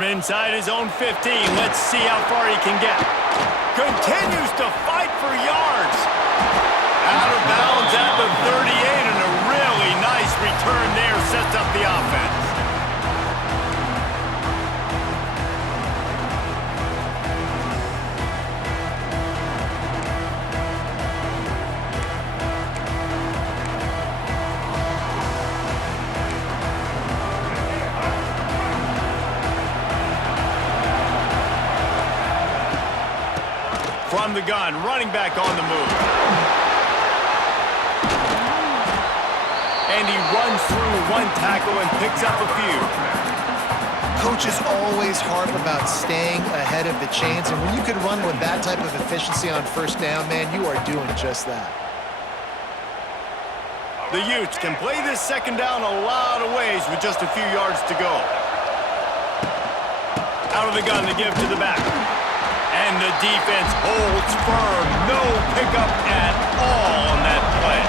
from inside his own 15. Let's see how far he can get. Continues to fight for yards. Out of bounds at the 38, and a really nice return there sets up the offense. From the gun, running back on the move. And he runs through one tackle and picks up a few. Coaches always harp about staying ahead of the chains, and when you can run with that type of efficiency on first down, man, you are doing just that. The Utes can play this second down a lot of ways with just a few yards to go. Out of the gun to give to the back. And the defense holds firm. No pickup at all on that play.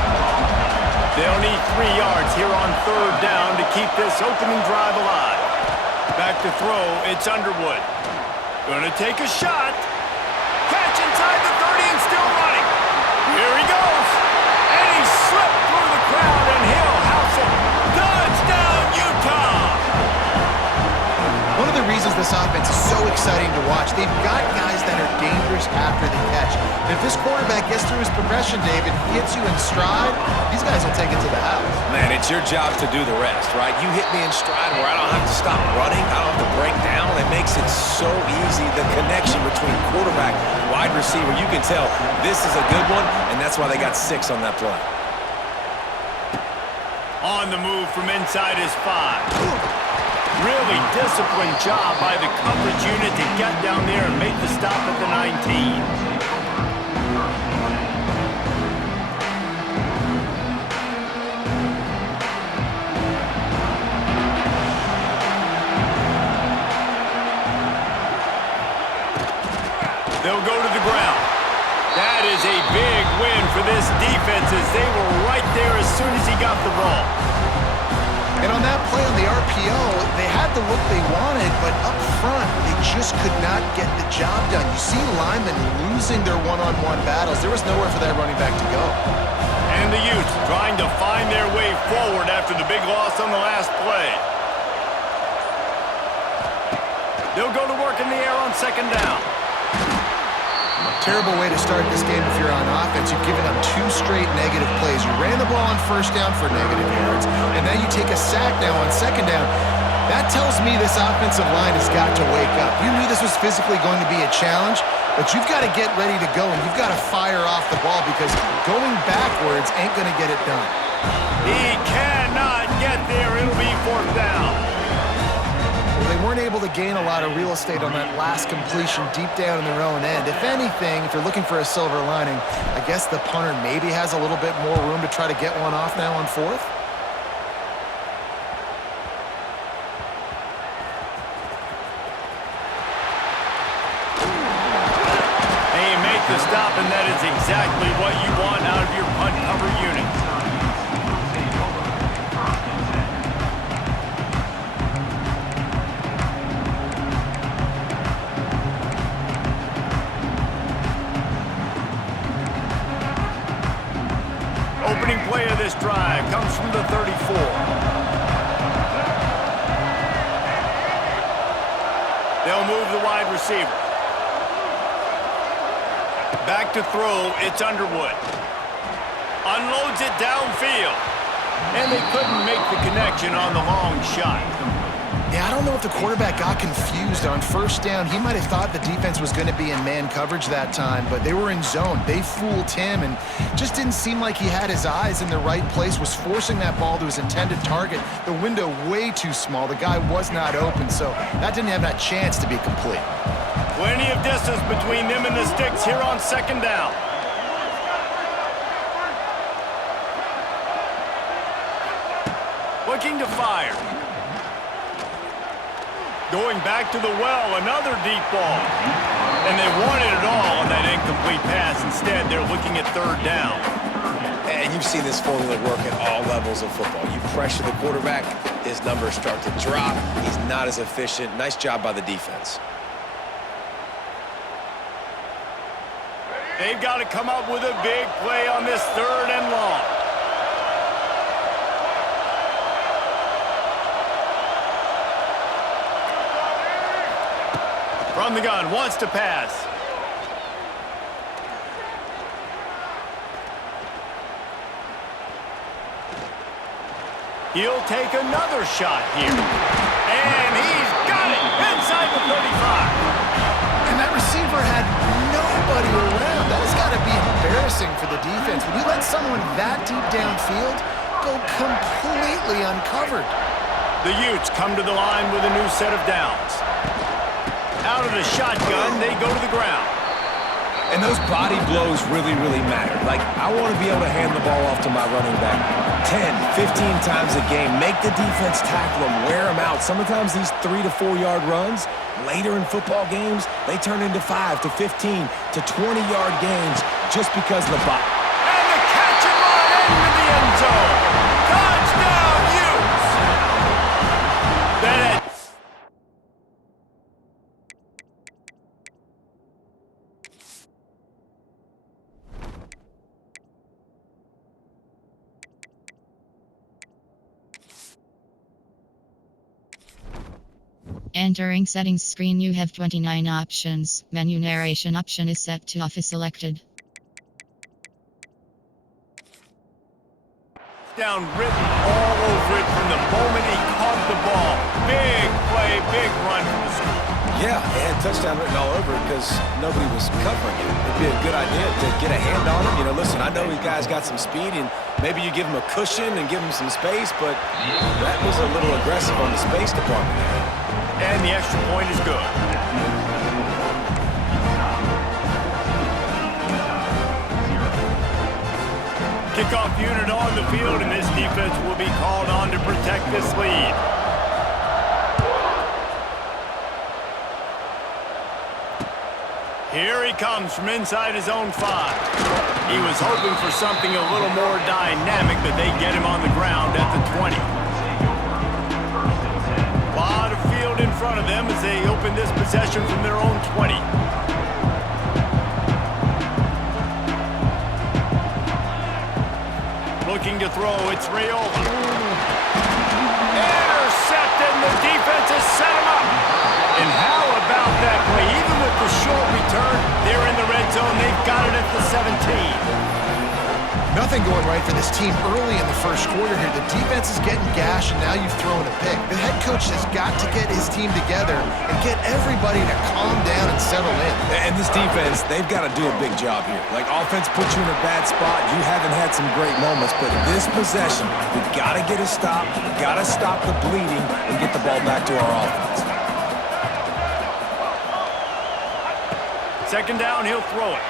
They'll need 3 yards here on third down to keep this opening drive alive. Back to throw, it's Underwood. Gonna take a shot. Catch inside the 30 and still running. Here he goes. And he slipped through the crowd and he'll house it. Touchdown, Utah! One of the reasons this offense is so exciting to watch, they've got guys that are dangerous after the catch. And if this quarterback gets through his progression, David, hits you in stride, these guys will take it to the house. Man, it's your job to do the rest, right? You hit me in stride where I don't have to stop running, I don't have to break down. It makes it so easy. The connection between quarterback, wide receiver, you can tell this is a good one, and that's why they got 6 on that play. On the move from inside his 5. Really disciplined job by the coverage unit to get down there and make the stop at the 19. They'll go to the ground. That is a big win for this defense as they were right there as soon as he got the ball. And on that play on the RPO, they had the look they wanted, but up front, they just could not get the job done. You see linemen losing their one-on-one battles. There was nowhere for that running back to go. And the Utes trying to find their way forward after the big loss on the last play. They'll go to work in the air on second down. Terrible way to start this game if you're on offense. You've given up 2 straight negative plays. You ran the ball on first down for negative yards, and now you take a sack now on second down. That tells me this offensive line has got to wake up. You knew this was physically going to be a challenge, but you've got to get ready to go, and you've got to fire off the ball because going backwards ain't going to get it done. He cannot get there. It'll be fourth down. Well, they weren't able to gain a lot of real estate on that last completion deep down in their own end. If anything, if you're looking for a silver lining, I guess the punter maybe has a little bit more room to try to get one off now on fourth. They make the stop, and that is exactly what you want out of your punt cover unit. Opening play of this drive comes from the 34. They'll move the wide receiver. Back to throw, it's Underwood. Unloads it downfield. And they couldn't make the connection on the long shot. Yeah, I don't know if the quarterback got confused on first down. He might have thought the defense was going to be in man coverage that time, but they were in zone. They fooled him and just didn't seem like he had his eyes in the right place, was forcing that ball to his intended target. The window way too small. The guy was not open, so that didn't have that chance to be complete. Plenty of distance between them and the sticks here on second down. Looking to fire. Going back to the well, another deep ball. And they wanted it all on that incomplete pass. Instead, they're looking at third down. And you've seen this formula work at all levels of football. You pressure the quarterback, his numbers start to drop. He's not as efficient. Nice job by the defense. They've got to come up with a big play on this 3rd and long. From the gun, wants to pass. He'll take another shot here. And he's got it inside the 35. And that receiver had nobody around. That has got to be embarrassing for the defense. When you let someone that deep downfield go completely uncovered. The Utes come to the line with a new set of downs. Out of the shotgun, they go to the ground. And those body blows really, really matter. Like, I want to be able to hand the ball off to my running back 10, 15 times a game. Make the defense tackle them, wear them out. Sometimes these 3 to 4 yard runs, later in football games, they turn into 5 to 15 to 20-yard gains just because of the body. And the catch and run into the end zone. Touchdown, Utes! Bennett. Entering settings screen, you have 29 options. Menu narration option is set to off is selected. Down written all over it from the moment he caught the ball. Big play, big run from the score. Yeah, and touchdown written all over it because nobody was covering it. It'd be a good idea to get a hand on him. You know, listen, I know these guys got some speed, and maybe you give him a cushion and give him some space, but that was a little aggressive on the space department there. And the extra point is good. Kickoff unit on the field, and this defense will be called on to protect this lead. Here he comes from inside his own 5. He was hoping for something a little more dynamic, but they get him on the ground at the 20. Lot of field in front of them as they open this possession from their own 20. Looking to throw, it's Raiola. Intercepted, and the defense has set him up. And how about that play? Even with the short return, they're in the red zone. They've got it at the 17. Nothing going right for this team early in the first quarter here. The defense is getting gashed, and now you've thrown a pick. The head coach has got to get his team together and get everybody to calm down and settle in. And this defense, they've got to do a big job here. Like, offense puts you in a bad spot. You haven't had some great moments, but this possession, we've got to get a stop. We've got to stop the bleeding and get the ball back to our offense. Second down, he'll throw it.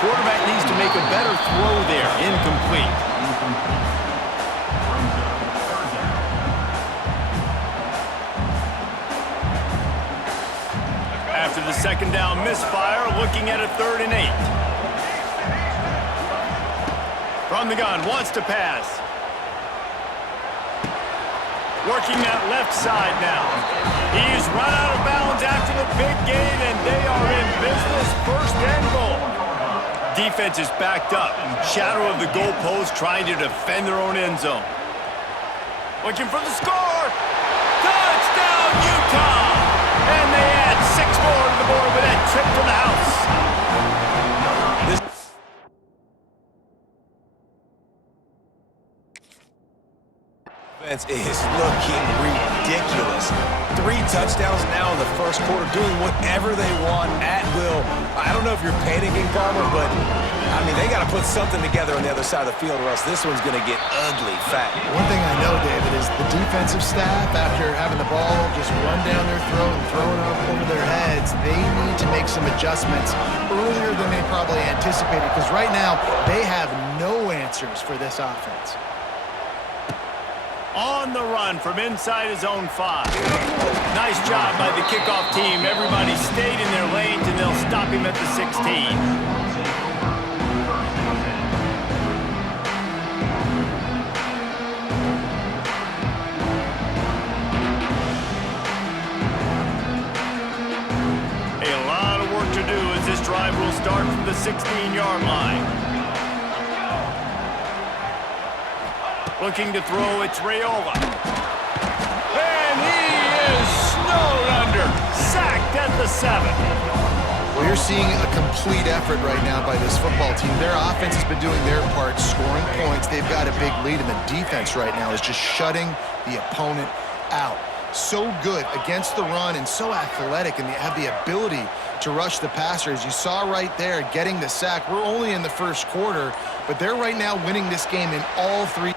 Quarterback needs to make a better throw there. Incomplete. After the second down misfire, looking at a 3rd and 8. From the gun, wants to pass. Working that left side now. He's run out of bounds after the big gain, and they are in business. 1st and goal. Defense is backed up. Shadow of the goalpost, trying to defend their own end zone. Looking for the score. Touchdown, Utah! And they add 6 more to the board with that trip to the house. This defense is looking ridiculous. 3 touchdowns now in the first quarter, doing whatever they want at will. I don't know if you're panicking, Palmer, but, I mean, they got to put something together on the other side of the field or else this one's going to get ugly fat. One thing I know, David, is the defensive staff, after having the ball just run down their throat and thrown up over their heads, they need to make some adjustments earlier than they probably anticipated, because right now they have no answers for this offense. On the run from inside his own 5. Nice job by the kickoff team. Everybody stayed in their lanes, and they'll stop him at the 16. the 16-yard line. Looking to throw, it's Raiola. And he is snowed under. Sacked at the 7. Well, you're seeing a complete effort right now by this football team. Their offense has been doing their part, scoring points. They've got a big lead, and the defense right now is just shutting the opponent out. So good against the run and so athletic, and they have the ability to rush the passer. As you saw right there, getting the sack. We're only in the first quarter, but they're right now winning this game in all 3.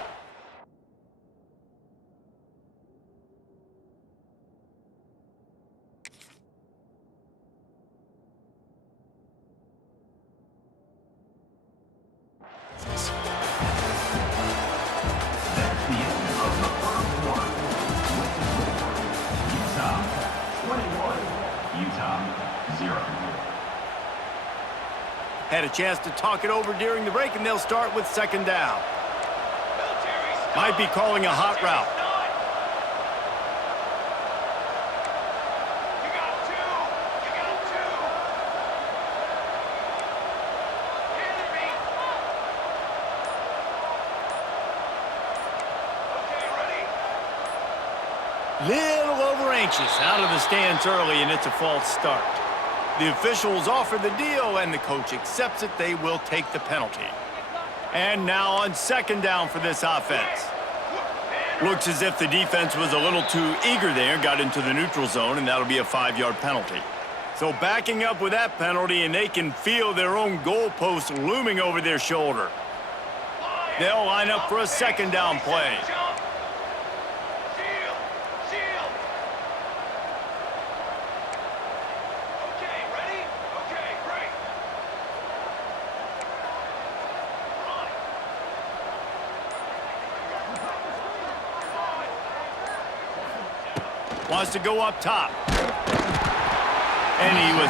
Had a chance to talk it over during the break, and they'll start with 2nd down. Might be calling a hot route. Little over anxious out of the stance early, and it's a false start. The officials offer the deal, and the coach accepts it. They will take the penalty. And now on 2nd down for this offense. Looks as if the defense was a little too eager there, got into the neutral zone, and that'll be a 5-yard penalty. So backing up with that penalty, and they can feel their own goalpost looming over their shoulder. They'll line up for a 2nd down play. Wants to go up top. And he was